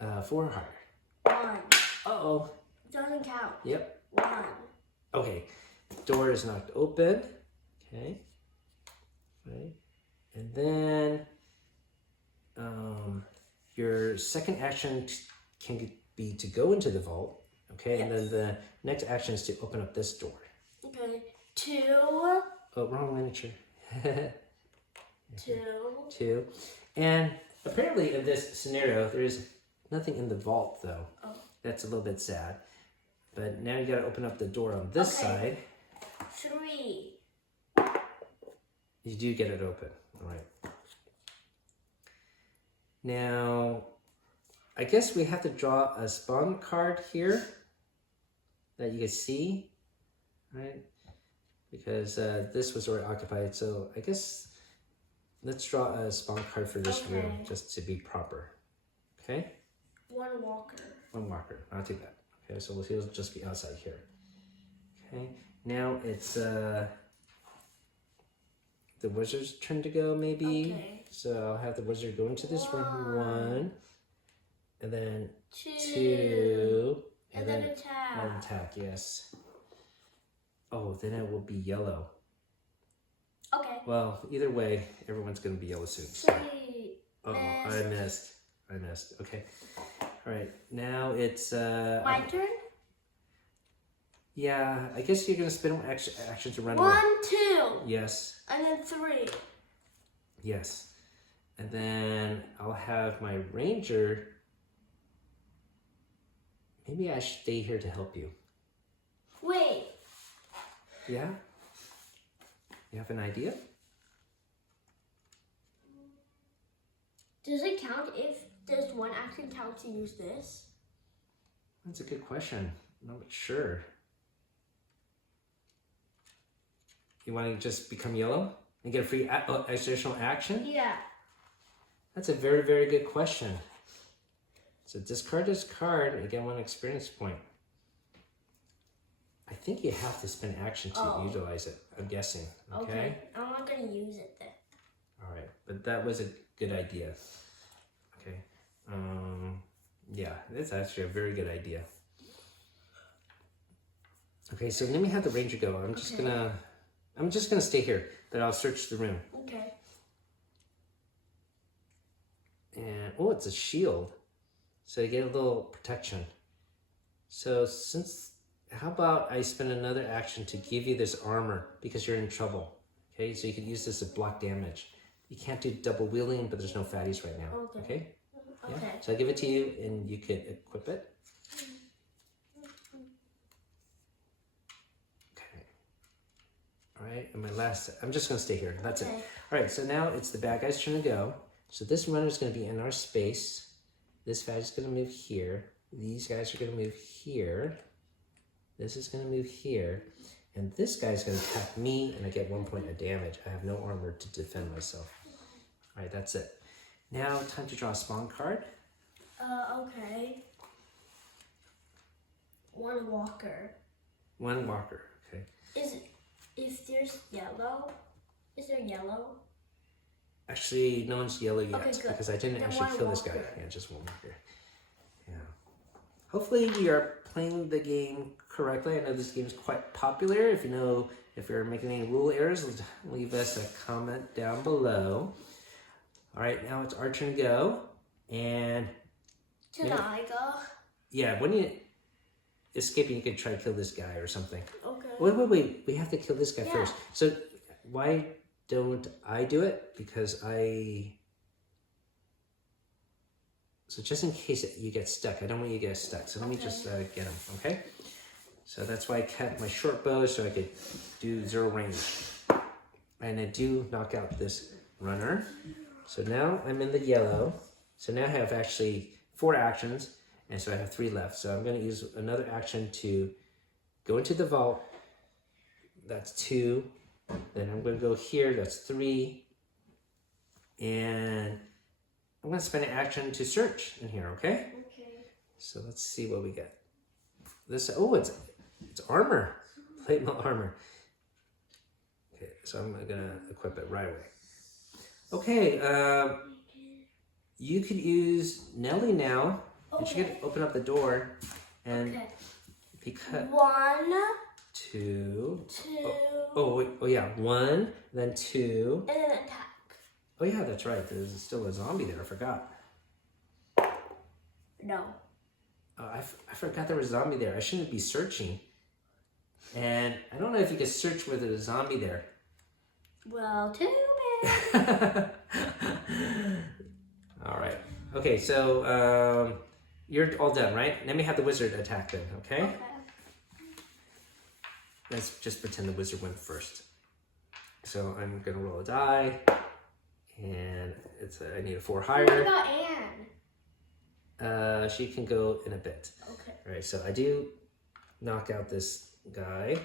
I roll? 4 higher. 1. Uh-oh. Doesn't count. Yep. 1. Okay. Door is knocked open. Okay. Right. And then your second action can be to go into the vault. Okay. Yes. And then the next action is to open up this door. Okay. 2. Oh, wrong miniature. 2. 2. And apparently in this scenario, there is nothing in the vault though. Oh. That's a little bit sad. But now you gotta open up the door on this side. 3. You do get it open. All right. Now, I guess we have to draw a spawn card here that you can see, right? Because this was already occupied. So I guess let's draw a spawn card for this room just to be proper. Okay? 1 walker. 1 walker. Not too bad. Okay, so he'll just be outside here. Okay, now it's the wizard's turn to go, maybe. Okay. So I'll have the wizard go into this room. 1, and then 2, 2, and then attack. 1 attack. Yes. Oh, then it will be yellow. Okay. Well, either way, everyone's gonna be yellow soon. 3. Oh, I missed. Okay. All right. Now it's My turn. Yeah, I guess you're gonna spend 1 extra action to run 1, away. 2. Yes. And then 3. Yes. And then I'll have my ranger. Maybe I should stay here to help you. Wait. Yeah? You have an idea? Does it count if there's 1 action count to use this? That's a good question. I'm not sure. You want to just become yellow and get a free additional action? Yeah. That's a very, very good question. So discard this card and get 1 experience point. I think you have to spend action to utilize it, I'm guessing. Okay? I'm not going to use it then. All right, but that was a good idea. Okay. Yeah, that's actually a very good idea. Okay, so let me have the ranger go. I'm just gonna stay here, but I'll search the room. Okay. And oh, it's a shield, so you get a little protection. So how about I spend another action to give you this armor because you're in trouble. Okay, so you can use this to block damage. You can't do double wielding, but there's no fatties right now. Okay. Yeah? Okay. So I give it to you, and you could equip it. Okay. All right, and my last, I'm just gonna stay here. That's it. All right, so now it's the bad guy's turn to go. So this runner is gonna be in our space. This guy is gonna move here. These guys are gonna move here. This is gonna move here. And this guy's gonna attack me, and I get 1 point of damage. I have no armor to defend myself. All right, that's it. Now, time to draw a spawn card. Okay. 1 walker. 1 walker, okay. If there's yellow, is there yellow? Actually, no one's yellow yet, Okay, good. because I didn't Then actually 1 kill this guy. walker. Yeah, just 1 walker. Yeah. Hopefully you are playing the game correctly. I know this game is quite popular. If you're making any rule errors, leave us a comment down below. All right, now it's our turn to go. And Can I go? yeah, when you escaping, you can try to kill this guy or something. Okay. Wait. We have to kill this guy Yeah. first. So why don't I do it? Because I So just in case you get stuck, I don't want you to get stuck. So let me just get them, okay? So that's why I kept my short bow so I could do 0 range. And I do knock out this runner. So now I'm in the yellow. So now I have actually 4 actions, and so I have 3 left. So I'm going to use another action to go into the vault. That's 2. Then I'm going to go here. That's 3. And I'm going to spend an action to search in here, okay? Okay. So let's see what we get. This, oh, it's armor. Plate mail armor. Okay, so I'm going to equip it right away. Okay, you could use Nelly now. And she could open up the door and because 1, 2. 2. Oh, wait, oh yeah, 1, then 2. And then attack. Oh yeah, that's right. There's still a zombie there. I forgot. No. Oh, I forgot there was a zombie there. I shouldn't be searching. And I don't know if you can search with a zombie there. Well, too bad. All right. Okay, so you're all done, right? Let me have the wizard attack then, okay? Let's just pretend the wizard went first. So I'm gonna roll a die, and I need a 4 higher. What about Anne? She can go in a bit. Okay. All right, so I do knock out this guy.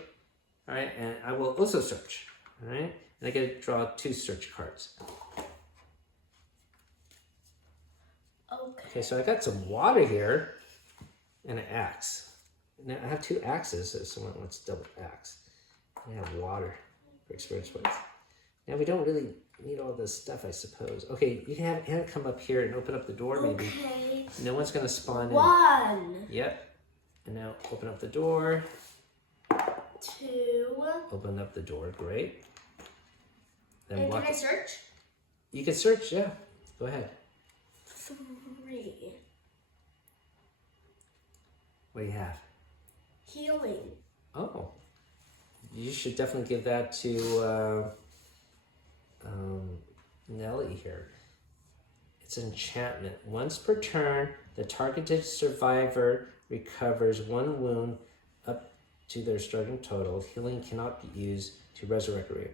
All right, and I will also search. All right, and I get to draw 2 search cards. Okay, so I got some water here and an axe. Now I have 2 axes, so someone wants double axe. I have water for experience points. Now we don't really need all this stuff, I suppose. Okay, you can have Anna come up here and open up the door, maybe. Okay. No one's gonna spawn in. 1. Yep. And now open up the door. 2. Open up the door, great. Then And walk. can I search? You can search, yeah. Go ahead. 3. What do you have? Healing. Oh. You should definitely give that to Nelly here. It's an enchantment. Once per turn, the targeted survivor recovers 1 wound up to their starting total. Healing cannot be used to resurrect you.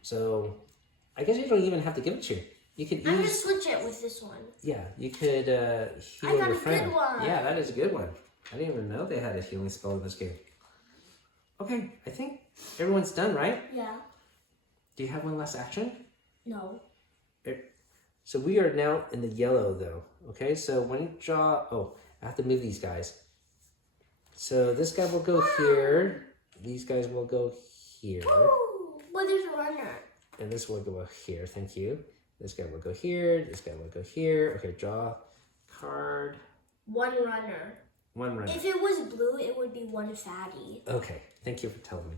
So, I guess you don't even have to give it to you. You could I'm gonna use. switch it with this one. Yeah, you could heal got your a friend. good one. Yeah, that is a good one. I didn't even know they had a healing spell in this game. Okay, I think everyone's done, right? Yeah. Do you have one last action? No. So we are now in the yellow though. Okay, so when you draw, oh, I have to move these guys. So this guy will go here. These guys will go here. Ooh, but there's a runner. And this will go here, thank you. This guy will go here. This guy will go here. Okay, draw card. 1 runner. 1 runner. If it was blue, it would be 1 fatty. Okay, thank you for telling me.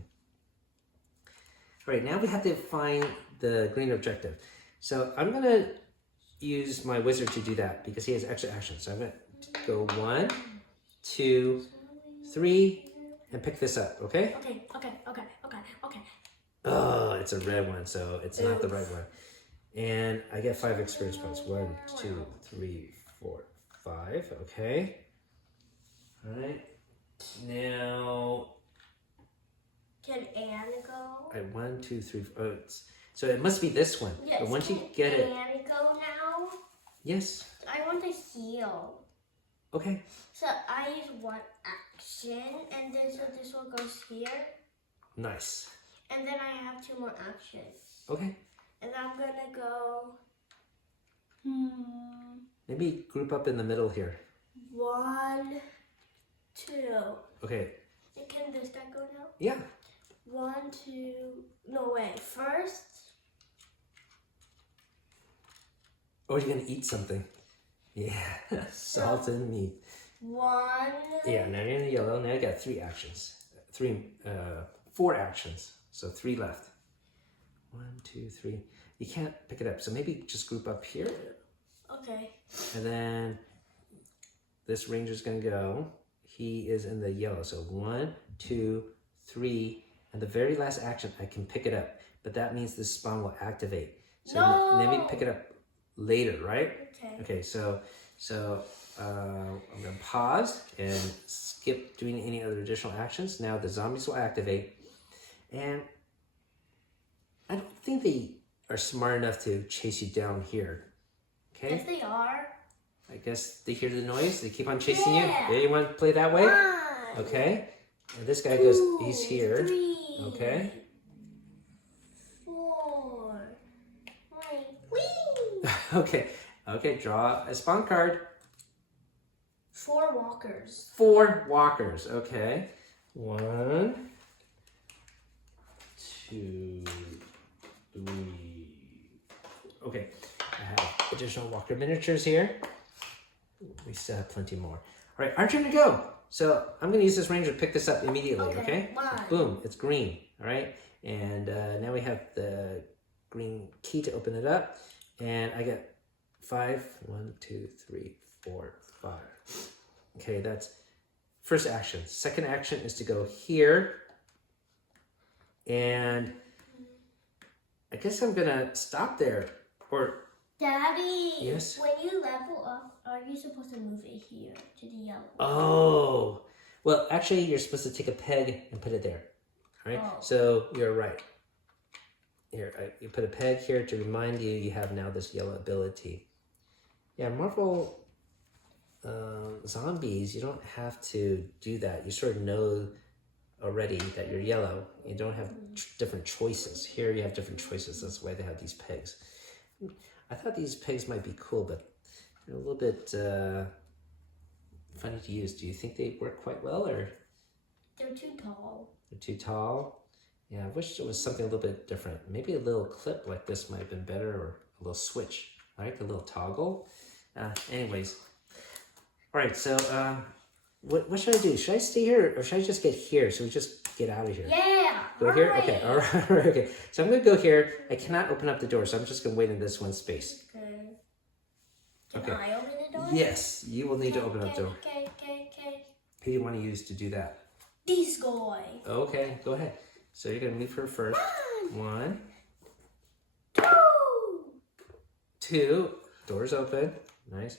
All right, now we have to find the green objective. So I'm gonna use my wizard to do that because he has extra actions. So I'm gonna go 1, 2, 3, and pick this up, okay? Okay. Oh, it's a red one, so it's not the right one. And I get 5 experience points. 1, 2, 3, 4, 5, okay. All right, now. Can Anne go? All right, 1, 2, 3, 4. So it must be this one. Yes. But once you get it. Can Anne go now? Yes. I want to heal. Okay. So I use 1 action, and then so this one goes here. Nice. And then I have 2 more actions. Okay. And I'm gonna go. Maybe group up in the middle here. 1, 2. Okay. Can this guy go now? Yeah. 1, 2. No way. First. Oh, you're gonna eat something. Yeah. Salt and meat. 1. Yeah. Now you're in the yellow. Now you got 3 actions. 4 actions. So 3 left. 1, 2, 3. You can't pick it up. So maybe just group up here. Okay. And then this ranger's gonna go. He is in the yellow. So 1, 2, 3, and the very last action I can pick it up. But that means this spawn will activate. So No! let me pick it up later, right? Okay. Okay, so I'm gonna pause and skip doing any other additional actions. Now the zombies will activate, and I don't think they are smart enough to chase you down here. Okay. Yes, they are. I guess they hear the noise. They keep on chasing you. Yeah. Yeah, you want to play that way? 1, Okay. And this guy 2, goes. He's here. 3, Okay. 4. Whee! Okay. Okay. Draw a spawn card. 4 walkers. 4 walkers. Okay. 1, 2, 3. Okay. I have additional walker miniatures here. We still have plenty more. All right, our turn to go. So I'm going to use this ranger to pick this up immediately, okay? 1. Boom, it's green, all right? And now we have the green key to open it up. And I get 5. 1, 2, 3, 4, 5. Okay, that's first action. Second action is to go here. And I guess I'm going to stop there. Or, Daddy, yes? when you level up, are you supposed to move it here to the yellow? Oh, well, actually, you're supposed to take a peg and put it there. All right, Oh. so you're right. Here, you put a peg here to remind you you have now this yellow ability. Yeah, Marvel Zombies, you don't have to do that. You sort of know already that you're yellow. You don't have different choices. Here you have different choices. That's why they have these pegs. I thought these pegs might be cool, but they're a little bit funny to use. Do you think they work quite well, or They're too tall. they're too tall? Yeah, I wish there was something a little bit different. Maybe a little clip like this might have been better, or a little switch, right? A little toggle. Anyways, all right. So what should I do? Should I stay here, or should I just get here? So we just get out of here. Yeah. Go here? Okay, all right, okay. So I'm gonna go here. I cannot open up the door, so I'm just gonna wait in this one space. Okay. Can I open the door? Yes, you will need to open up the door. Okay. Who do you want to use to do that? This guy. Okay, go ahead. So you're gonna move her first. 1, 2. 2. Doors open. Nice.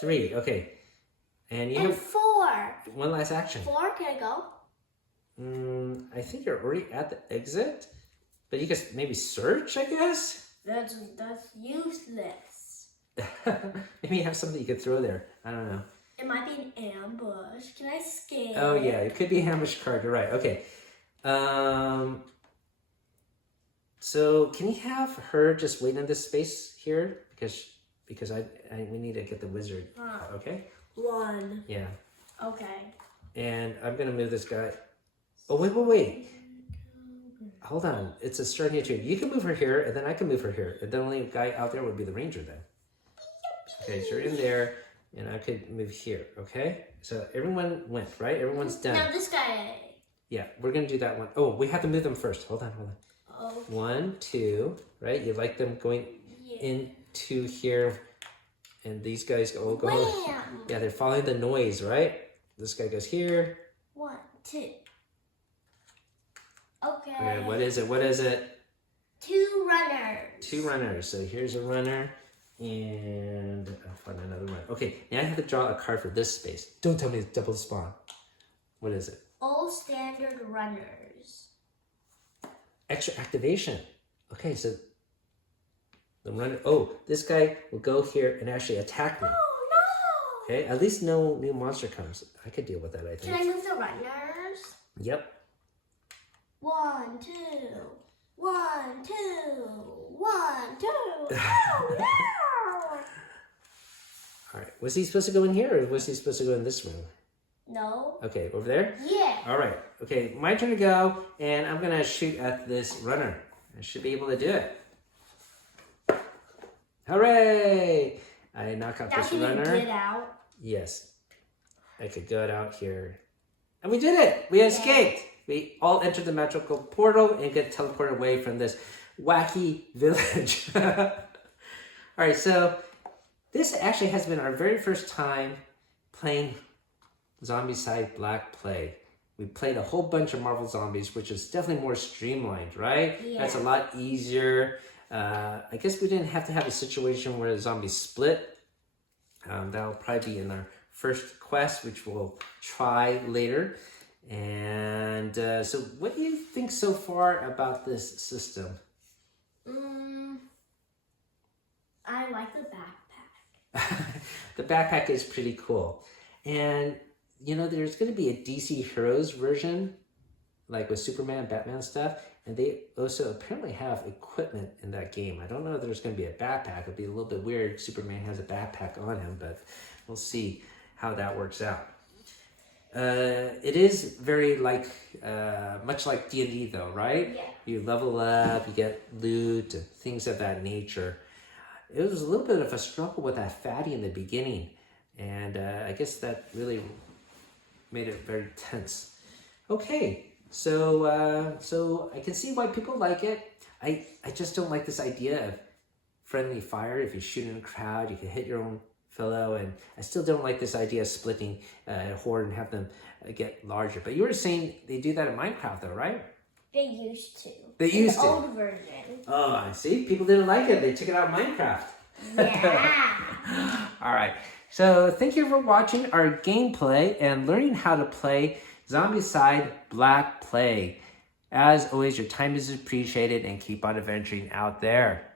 3. Okay. And you And have 4. one last action. 4, can I go? I think you're already at the exit, but you can maybe search, I guess. That's useless. Maybe you have something you could throw there. I don't know. It might be an ambush. Can I scan? Oh yeah, it could be a ambush card. You're right. Okay. So can you have her just wait in this space here because we need to get the wizard. Okay. 1. Yeah. Okay. And I'm gonna move this guy. Oh wait. Hold on. It's a starting turn. You can move her here, and then I can move her here. And the only guy out there would be the ranger then. Okay, so you're in there, and I could move here. Okay. So everyone went, right? Everyone's done. Now this guy. Yeah, we're gonna do that one. Oh, we have to move them first. Hold on. Oh. 1, 2, right? You like them going into here, and these guys go. Wham! Yeah, they're following the noise, right? This guy goes here. 1, 2. Okay. Okay, what is it? 2 runners. 2 runners. So here's a runner, and I'll find another runner. Okay, now I have to draw a card for this space. Don't tell me it's double spawn. What is it? All standard runners. Extra activation. Okay, so the runner. Oh, this guy will go here and actually attack me. Oh no! Okay, at least no new monster comes. I could deal with that, I think. Can I move the runners? Yep. 1, 2. 1, 2. 1, 2. Oh no! All right. Was he supposed to go in here, or was he supposed to go in this room? No. Okay, over there? Yeah. All right. Okay, my turn to go, and I'm going to shoot at this runner. I should be able to do it. Hooray! I knock out this runner. Get out. Yes. I could get out here. And we did it! We escaped! We all entered the magical portal and get teleported away from this wacky village. All right, so this actually has been our very first time playing Zombicide Black Plague. We played a whole bunch of Marvel Zombies, which is definitely more streamlined, right? Yeah. That's a lot easier. I guess we didn't have to have a situation where the zombies split. That'll probably be in our first quest, which we'll try later. And so what do you think so far about this system? I like the backpack. The backpack is pretty cool. And, you know, there's going to be a DC Heroes version, like with Superman, Batman stuff. And they also apparently have equipment in that game. I don't know if there's going to be a backpack. It'll be a little bit weird. Superman has a backpack on him, but we'll see how that works out. It is very much like D&D though, right? Yeah. You level up, you get loot, and things of that nature. It was a little bit of a struggle with that fatty in the beginning. And I guess that really made it very tense. Okay, so I can see why people like it. I just don't like this idea of friendly fire. If you shoot in a crowd, you can hit your own fellow. And I still don't like this idea of splitting a horde and have them get larger. But you were saying they do that in Minecraft though, right? They used to. They used the to. old version. Oh, I see. People didn't like it. They took it out of Minecraft. Yeah. All right. So thank you for watching our gameplay and learning how to play Zombicide Black Plague. As always, your time is appreciated and keep on adventuring out there.